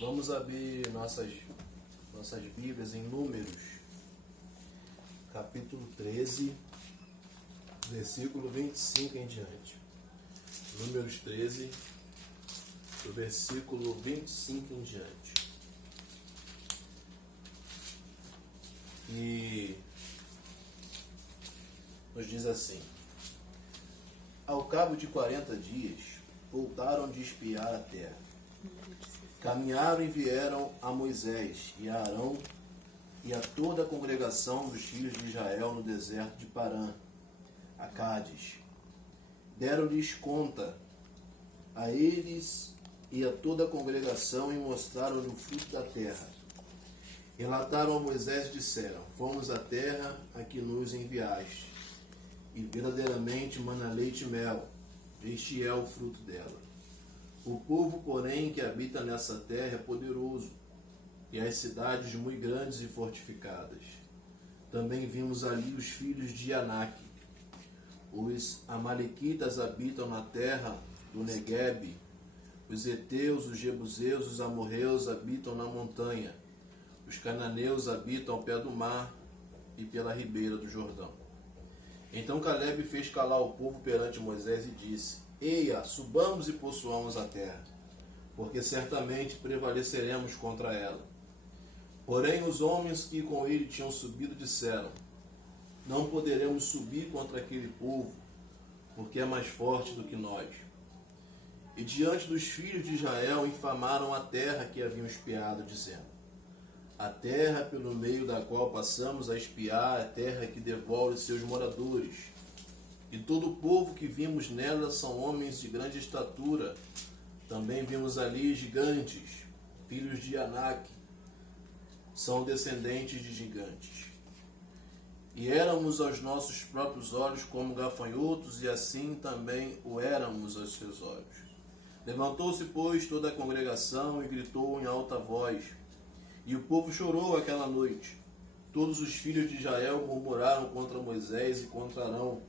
Vamos abrir nossas Bíblias em Números, capítulo 13, versículo 25 em diante. Números 13, do versículo 25 em diante. E nos diz assim: ao cabo de 40 dias, voltaram de espiar a terra. Caminharam e vieram a Moisés e a Arão e a toda a congregação dos filhos de Israel no deserto de Parã, a Cádiz. Deram-lhes conta a eles e a toda a congregação e mostraram-lhe o fruto da terra. Relataram a Moisés e disseram: fomos à terra a que nos enviaste, e verdadeiramente mana leite e mel, este é o fruto dela. O povo, porém, que habita nessa terra é poderoso, e as cidades muito grandes e fortificadas. Também vimos ali os filhos de Anak. Os amalequitas habitam na terra do Neguebe. Os heteus, os jebuseus, os amorreus habitam na montanha. Os cananeus habitam ao pé do mar e pela ribeira do Jordão. Então Calebe fez calar o povo perante Moisés e disse: eia, subamos e possuamos a terra, porque certamente prevaleceremos contra ela. Porém os homens que com ele tinham subido disseram: não poderemos subir contra aquele povo, porque é mais forte do que nós. E diante dos filhos de Israel infamaram a terra que haviam espiado, dizendo: a terra pelo meio da qual passamos a espiar é a terra que devolve seus moradores. E todo o povo que vimos nela são homens de grande estatura. Também vimos ali gigantes, filhos de Anak, são descendentes de gigantes. E éramos aos nossos próprios olhos como gafanhotos, e assim também o éramos aos seus olhos. Levantou-se, pois, toda a congregação e gritou em alta voz. E o povo chorou aquela noite. Todos os filhos de Israel murmuraram contra Moisés e contra Arão.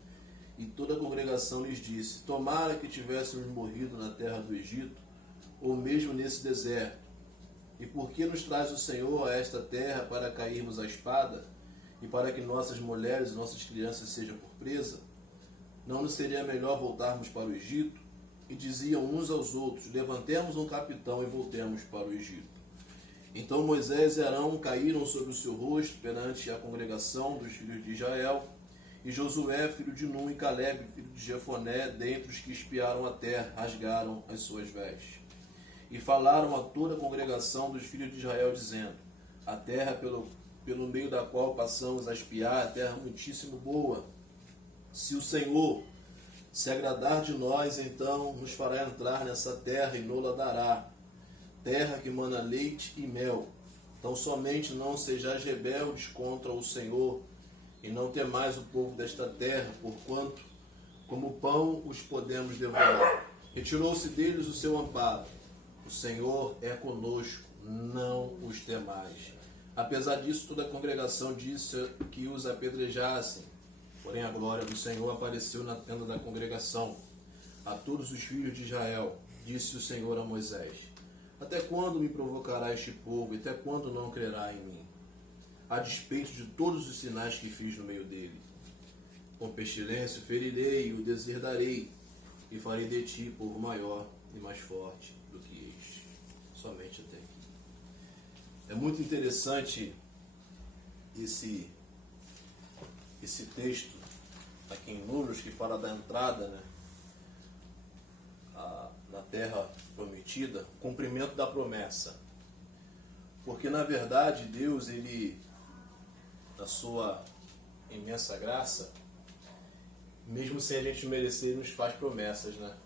E toda a congregação lhes disse: tomara que tivéssemos morrido na terra do Egito, ou mesmo nesse deserto. E por que nos traz o Senhor a esta terra para cairmos à espada, e para que nossas mulheres e nossas crianças sejam por presa? Não nos seria melhor voltarmos para o Egito? E diziam uns aos outros: levantemos um capitão e voltemos para o Egito. Então Moisés e Arão caíram sobre o seu rosto perante a congregação dos filhos de Israel. E Josué, filho de Nun, e Calebe, filho de Jefoné, dentre os que espiaram a terra, rasgaram as suas vestes. E falaram a toda a congregação dos filhos de Israel, dizendo: a terra pelo meio da qual passamos a espiar é terra muitíssimo boa. Se o Senhor se agradar de nós, então nos fará entrar nessa terra e nos-la dará, terra que mana leite e mel. Então somente não sejais rebeldes contra o Senhor, e não temais o povo desta terra, porquanto, como pão, os podemos devorar. Retirou-se deles o seu amparo. O Senhor é conosco, não os temais. Apesar disso, toda a congregação disse que os apedrejassem. Porém, a glória do Senhor apareceu na tenda da congregação. A todos os filhos de Israel, disse o Senhor a Moisés: até quando me provocará este povo, e até quando não crerá em mim? A despeito de todos os sinais que fiz no meio dele. Com pestilência ferirei e o deserdarei, e farei de ti povo maior e mais forte do que este. Somente até aqui. É muito interessante esse texto aqui em Números, que fala da entrada, né, na terra prometida, o cumprimento da promessa. Porque na verdade Deus, ele, na sua imensa graça, mesmo sem a gente merecer, ele nos faz promessas, né?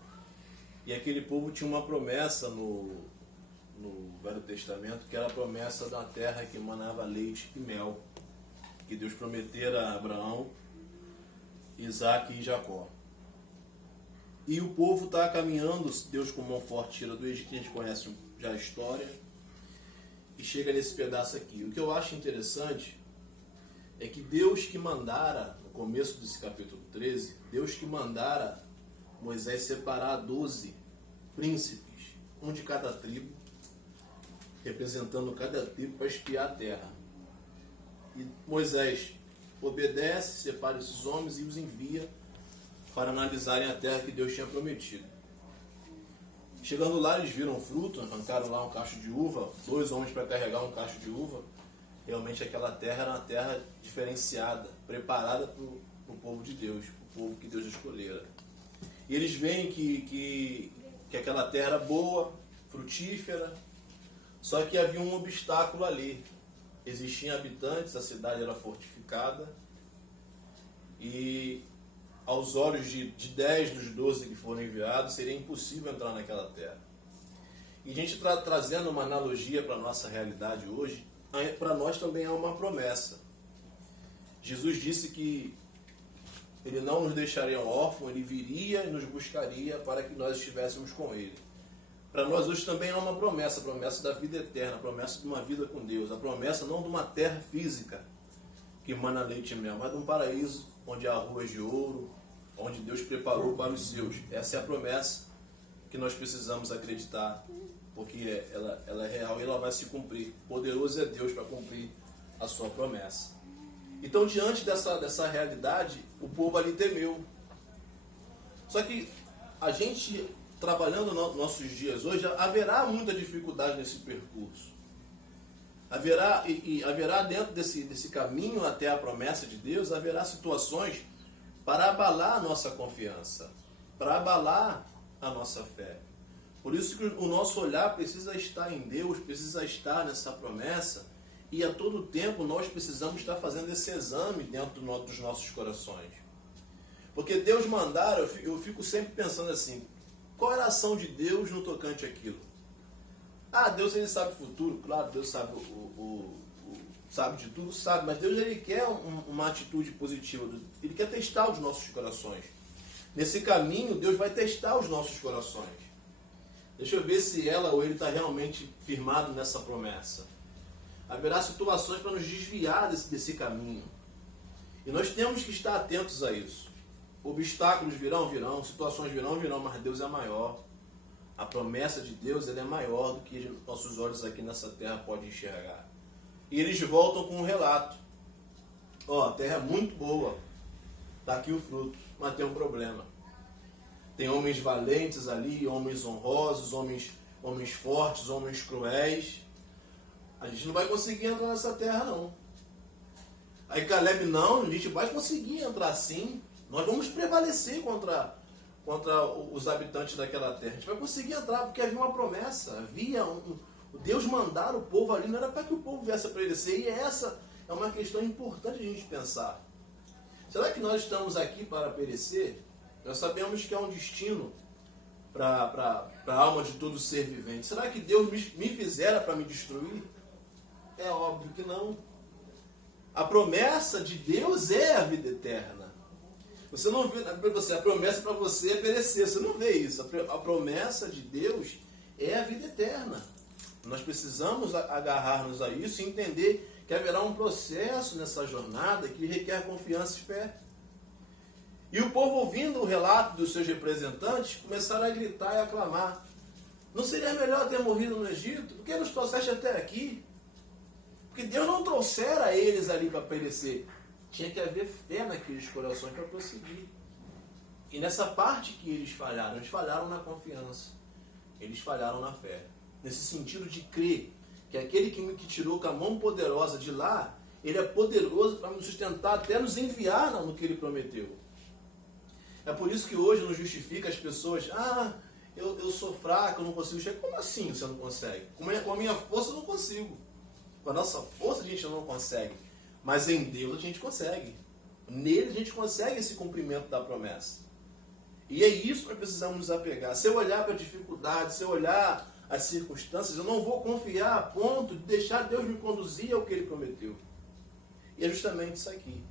E aquele povo tinha uma promessa no Velho Testamento, que era a promessa da terra que manava leite e mel, que Deus prometera a Abraão, Isaac e Jacó. E o povo está caminhando, Deus com mão forte tira do Egito, a gente conhece já a história, e chega nesse pedaço aqui. O que eu acho interessante é que Deus que mandara, no começo desse capítulo 13, Deus que mandara Moisés separar 12 príncipes, um de cada tribo, representando cada tribo para espiar a terra. E Moisés obedece, separa esses homens e os envia para analisarem a terra que Deus tinha prometido. Chegando lá, eles viram fruto, arrancaram lá um cacho de uva, 2 homens para carregar um cacho de uva. Realmente aquela terra era uma terra diferenciada, preparada para o povo de Deus, para o povo que Deus escolhera. E eles veem que aquela terra era boa, frutífera, só que havia um obstáculo ali. Existiam habitantes, a cidade era fortificada, e aos olhos de 10 dos 12 que foram enviados, seria impossível entrar naquela terra. E a gente trazendo uma analogia para a nossa realidade hoje, para nós também há uma promessa. Jesus disse que Ele não nos deixaria órfãos, Ele viria e nos buscaria para que nós estivéssemos com Ele. Para nós hoje também há uma promessa, a promessa da vida eterna, a promessa de uma vida com Deus, a promessa não de uma terra física que emana leite e mel, mas de um paraíso onde há ruas de ouro, onde Deus preparou para os seus. Essa é a promessa que nós precisamos acreditar, porque ela é real e ela vai se cumprir. Poderoso é Deus para cumprir a sua promessa. Então, diante dessa realidade, o povo ali temeu. Só que a gente, trabalhando nos nossos dias hoje, haverá muita dificuldade nesse percurso. Haverá dentro desse caminho até a promessa de Deus, haverá situações para abalar a nossa confiança, para abalar a nossa fé. Por isso que o nosso olhar precisa estar em Deus, precisa estar nessa promessa, e a todo tempo nós precisamos estar fazendo esse exame dentro dos nossos corações. Porque Deus mandar, eu fico sempre pensando assim, qual era a ação de Deus no tocante àquilo? Deus ele sabe o futuro, claro, Deus sabe sabe de tudo, sabe, mas Deus ele quer uma atitude positiva, Ele quer testar os nossos corações. Nesse caminho, Deus vai testar os nossos corações. Deixa eu ver se ela ou ele está realmente firmado nessa promessa. Haverá situações para nos desviar desse caminho. E nós temos que estar atentos a isso. Obstáculos virão, situações virão, mas Deus é maior. A promessa de Deus ela é maior do que nossos olhos aqui nessa terra podem enxergar. E eles voltam com um relato. A terra é muito boa. Está aqui o fruto, mas tem um problema. Tem homens valentes ali, homens honrosos, homens fortes, homens cruéis. A gente não vai conseguir entrar nessa terra, não. Aí Caleb, não, a gente vai conseguir entrar sim. Nós vamos prevalecer contra os habitantes daquela terra. A gente vai conseguir entrar, porque havia uma promessa. Havia Deus mandar o povo ali, não era para que o povo viesse a perecer. E essa é uma questão importante a gente pensar. Será que nós estamos aqui para perecer? Nós sabemos que há um destino para a alma de todo ser vivente. Será que Deus me fizera para me destruir? É óbvio que não. A promessa de Deus é a vida eterna. Você não vê, a promessa para você é perecer, você não vê isso. A promessa de Deus é a vida eterna. Nós precisamos agarrar-nos a isso e entender que haverá um processo nessa jornada que requer confiança e fé. E o povo, ouvindo o relato dos seus representantes, começaram a gritar e a clamar. Não seria melhor ter morrido no Egito? Por que nos trouxeste até aqui? Porque Deus não trouxera eles ali para perecer. Tinha que haver fé naqueles corações para prosseguir. E nessa parte que eles falharam na confiança. Eles falharam na fé. Nesse sentido de crer que aquele que me tirou com a mão poderosa de lá, ele é poderoso para nos sustentar, até nos enviar no que ele prometeu. É por isso que hoje não justifica as pessoas, eu sou fraco, eu não consigo chegar. Como assim você não consegue? Com a minha força eu não consigo. Com a nossa força a gente não consegue. Mas em Deus a gente consegue. Nele a gente consegue esse cumprimento da promessa. E é isso que nós precisamos nos apegar. Se eu olhar para a dificuldade, se eu olhar as circunstâncias, eu não vou confiar a ponto de deixar Deus me conduzir ao que Ele prometeu. E é justamente isso aqui.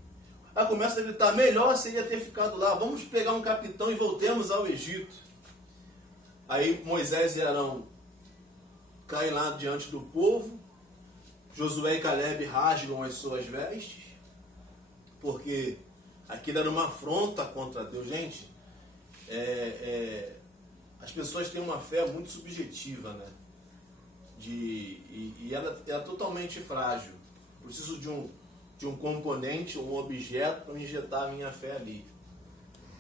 Começa a gritar, melhor seria ter ficado lá, vamos pegar um capitão e voltemos ao Egito. Aí Moisés e Arão caem lá diante do povo, Josué e Caleb rasgam as suas vestes, porque aquilo era uma afronta contra Deus. Gente, as pessoas têm uma fé muito subjetiva, né? E e ela é totalmente frágil. Eu preciso de um componente, um objeto para injetar a minha fé ali.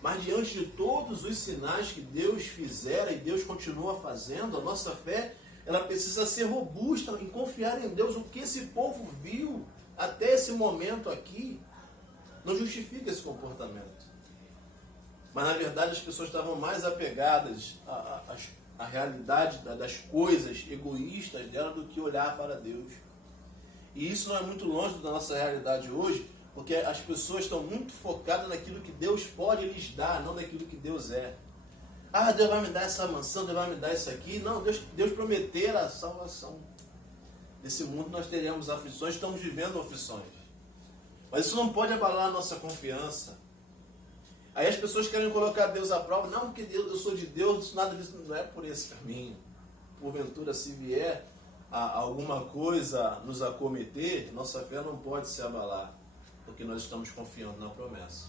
Mas diante de todos os sinais que Deus fizera e Deus continua fazendo, a nossa fé, ela precisa ser robusta em confiar em Deus. O que esse povo viu até esse momento aqui não justifica esse comportamento. Mas na verdade as pessoas estavam mais apegadas à realidade das coisas egoístas dela do que olhar para Deus. E isso não é muito longe da nossa realidade hoje, porque as pessoas estão muito focadas naquilo que Deus pode lhes dar, não naquilo que Deus é. Ah, Deus vai me dar essa mansão, Deus vai me dar isso aqui. Não, Deus prometeu a salvação. Nesse mundo nós teremos aflições, estamos vivendo aflições. Mas isso não pode abalar a nossa confiança. Aí as pessoas querem colocar Deus à prova. Não, porque Deus, eu sou de Deus, nada disso não é por esse caminho. Porventura, se vier alguma coisa nos acometer, nossa fé não pode se abalar, porque nós estamos confiando na promessa.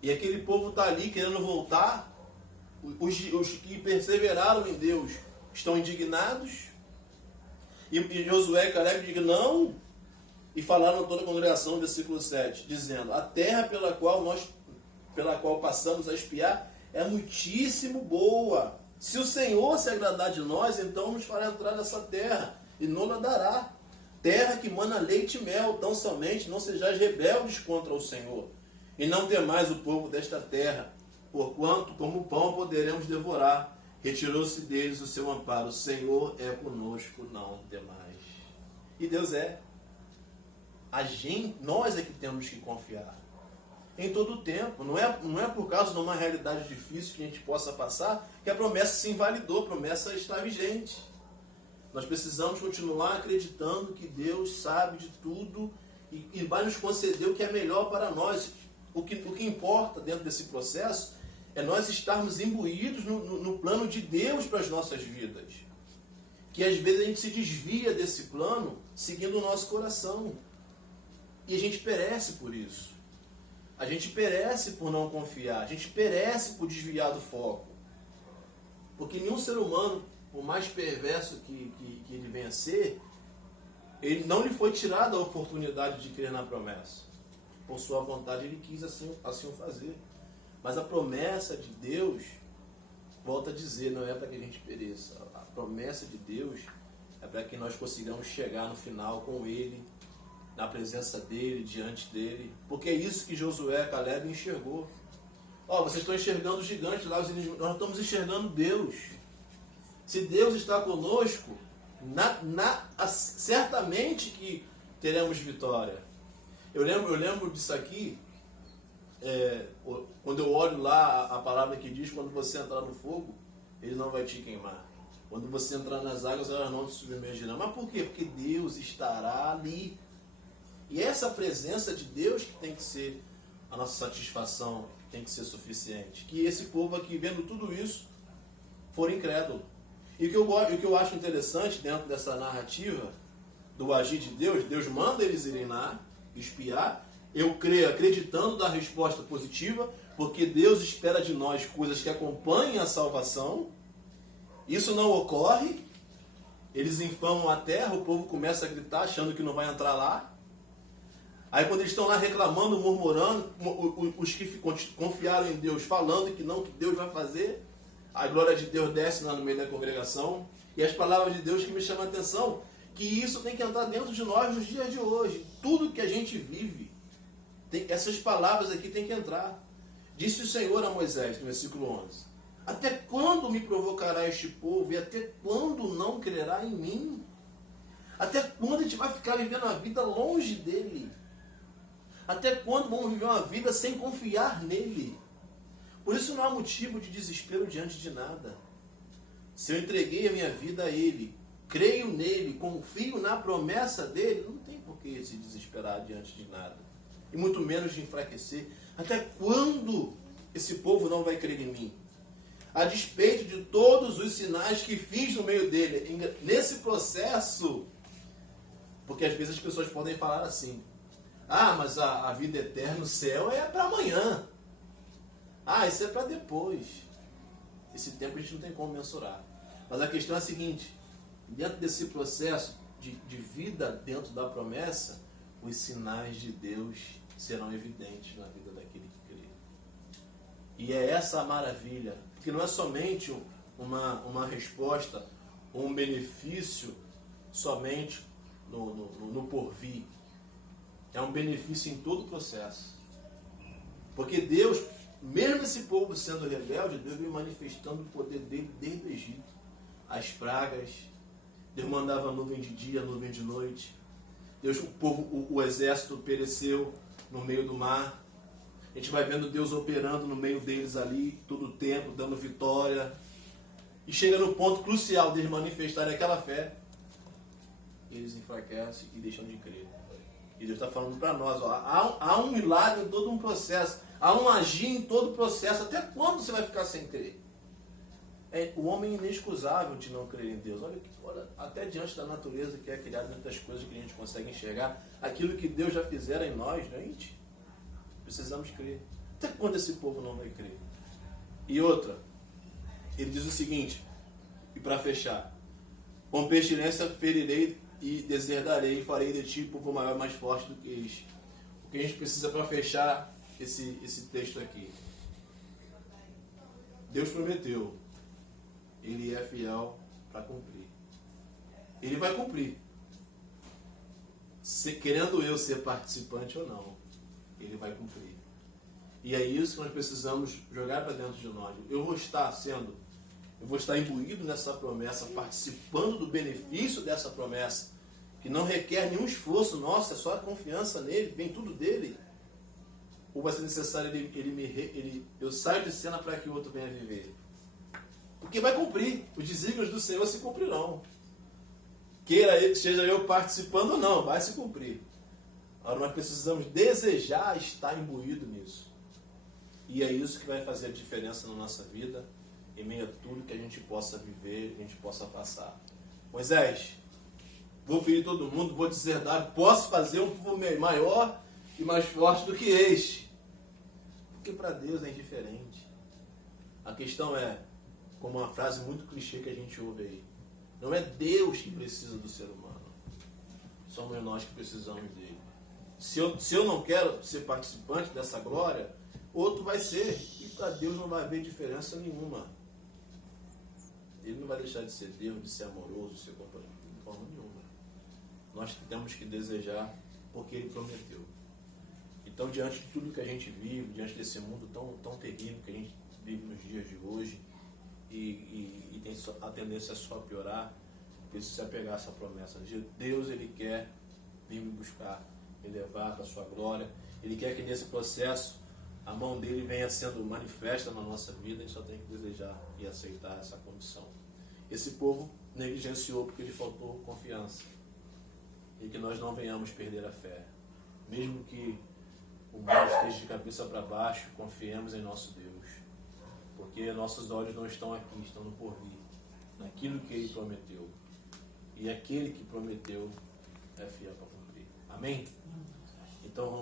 E aquele povo está ali querendo voltar. Os que perseveraram em Deus estão indignados. E Josué e Caleb dizem não. E falaram a toda a congregação no versículo 7, dizendo: a terra pela qual passamos a espiar é muitíssimo boa. Se o Senhor se agradar de nós, então nos fará entrar nessa terra e não-la dará. Terra que mana leite e mel, tão somente não sejais rebeldes contra o Senhor. E não temais o povo desta terra, porquanto como pão poderemos devorar. Retirou-se deles o seu amparo. O Senhor é conosco, não temais. E Deus é. Nós é que temos que confiar. Em todo o tempo. Não é por causa de uma realidade difícil que a gente possa passar que a promessa se invalidou, a promessa está vigente. Nós precisamos continuar acreditando que Deus sabe de tudo e vai nos conceder o que é melhor para nós. O que importa dentro desse processo é nós estarmos imbuídos no plano de Deus para as nossas vidas. Que às vezes a gente se desvia desse plano seguindo o nosso coração. E a gente perece por isso. A gente perece por não confiar. A gente perece por desviar do foco. Porque nenhum ser humano, por mais perverso que ele venha a ser, ele não lhe foi tirada a oportunidade de crer na promessa. Por sua vontade ele quis assim fazer. Mas a promessa de Deus, volta a dizer, não é para que a gente pereça. A promessa de Deus é para que nós consigamos chegar no final com Ele, na presença dEle, diante dEle. Porque é isso que Josué e Caleb enxergou. Vocês estão enxergando os gigantes lá, nós estamos enxergando Deus. Se Deus está conosco, certamente que teremos vitória. Eu lembro disso aqui, quando eu olho lá a palavra que diz: quando você entrar no fogo, ele não vai te queimar. Quando você entrar nas águas, elas não te submergirão. Mas por quê? Porque Deus estará ali. E essa presença de Deus que tem que ser a nossa satisfação, que tem que ser suficiente. Que esse povo aqui, vendo tudo isso, for incrédulo. E o que eu acho interessante dentro dessa narrativa do agir de Deus, Deus manda eles irem lá, espiar. Eu creio, acreditando da resposta positiva, porque Deus espera de nós coisas que acompanhem a salvação. Isso não ocorre. Eles infamam a terra, o povo começa a gritar, achando que não vai entrar lá. Aí quando eles estão lá reclamando, murmurando, os que confiaram em Deus, falando que não, que Deus vai fazer, a glória de Deus desce lá no meio da congregação. E as palavras de Deus que me chamam a atenção, que isso tem que entrar dentro de nós nos dias de hoje. Tudo que a gente vive, essas palavras aqui tem que entrar. Disse o Senhor a Moisés, no versículo 11: até quando me provocará este povo e até quando não crerá em mim? Até quando a gente vai ficar vivendo a vida longe dele? Até quando vamos viver uma vida sem confiar nele? Por isso não há motivo de desespero diante de nada. Se eu entreguei a minha vida a ele, creio nele, confio na promessa dele, não tem por que se desesperar diante de nada. E muito menos de enfraquecer. Até quando esse povo não vai crer em mim? A despeito de todos os sinais que fiz no meio dele, nesse processo, porque às vezes as pessoas podem falar assim: mas a vida eterna, o céu é para amanhã. Isso é para depois. Esse tempo a gente não tem como mensurar. Mas a questão é a seguinte: dentro desse processo, de vida dentro da promessa, os sinais de Deus serão evidentes na vida daquele que crê. E é essa a maravilha, porque não é somente uma resposta, um benefício somente no porvir. É um benefício em todo o processo. Porque Deus, mesmo esse povo sendo rebelde, Deus veio manifestando o poder dele desde o Egito. As pragas, Deus mandava nuvem de dia, nuvem de noite. Deus, o exército pereceu no meio do mar. A gente vai vendo Deus operando no meio deles ali, todo o tempo, dando vitória. E chega no ponto crucial deles manifestarem aquela fé. Eles enfraquecem e deixam de crer. E Deus está falando para nós, ó, há um milagre em todo um processo. Há um agir em todo o processo. Até quando você vai ficar sem crer? O homem é inexcusável de não crer em Deus. Olha, até diante da natureza que é criada, dentro das coisas que a gente consegue enxergar, aquilo que Deus já fizera em nós, gente, precisamos crer. Até quando esse povo não vai crer? E outra, ele diz o seguinte, e para fechar, com pestilência ferirei e deserdarei, e farei de ti povo maior, mais forte do que este. O que a gente precisa para fechar esse texto aqui? Deus prometeu, Ele é fiel para cumprir. Ele vai cumprir. Querendo eu ser participante ou não, Ele vai cumprir. E é isso que nós precisamos jogar para dentro de nós. Eu vou estar imbuído nessa promessa, participando do benefício dessa promessa, que não requer nenhum esforço nosso, é só a confiança nele, vem tudo dele. Ou vai ser necessário eu saio de cena para que o outro venha viver? Porque vai cumprir. Os desígnios do Senhor se cumprirão. Seja eu participando ou não, vai se cumprir. Agora nós precisamos desejar estar imbuído nisso. E é isso que vai fazer a diferença na nossa vida, em meio a tudo que a gente possa viver, a gente possa passar. Moisés, vou ferir todo mundo, vou deserdar, posso fazer um povo maior e mais forte do que este. Porque para Deus é indiferente. A questão é, como uma frase muito clichê que a gente ouve aí, não é Deus que precisa do ser humano, somos nós que precisamos dele. Se eu não quero ser participante dessa glória, outro vai ser, e para Deus não vai haver diferença nenhuma. Ele não vai deixar de ser Deus, de ser amoroso, de ser companheiro, de forma nenhuma. Nós temos que desejar porque Ele prometeu. Então, diante de tudo que a gente vive, diante desse mundo tão terrível que a gente vive nos dias de hoje, e tem a tendência a só piorar, precisa se apegar a essa promessa. Deus, Ele quer vir me buscar, me levar para a sua glória. Ele quer que nesse processo a mão dele venha sendo manifesta na nossa vida. A gente só tem que desejar e aceitar essa condição. Esse povo negligenciou porque lhe faltou confiança. E que nós não venhamos perder a fé. Mesmo que o mundo esteja de cabeça para baixo, confiemos em nosso Deus. Porque nossos olhos não estão aqui, estão no porvir, naquilo que Ele prometeu. E aquele que prometeu é fiel para cumprir. Amém? Então vamos